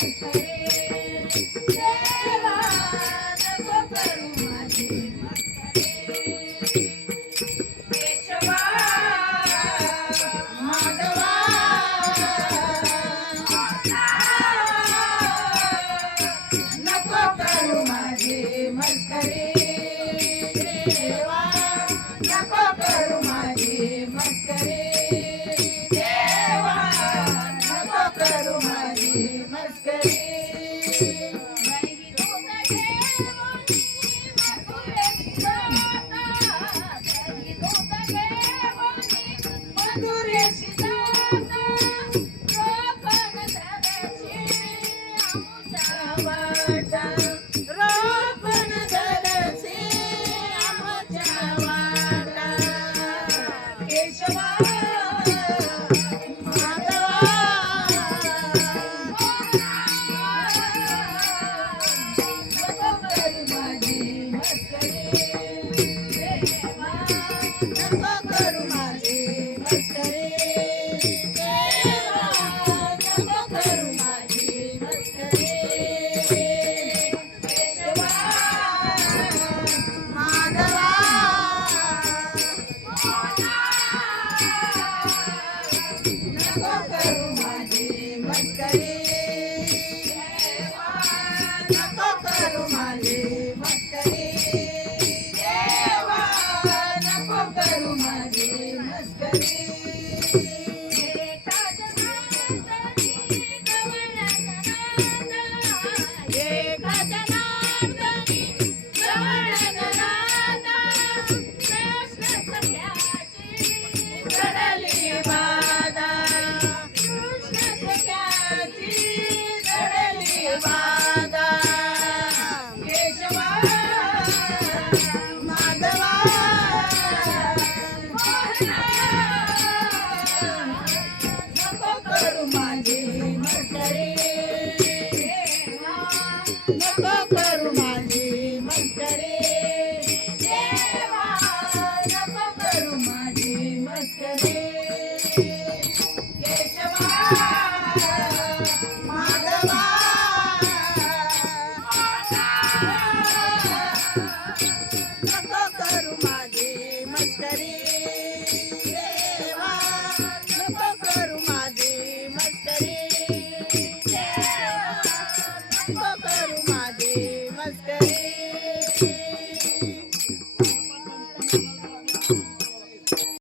Thank you. एका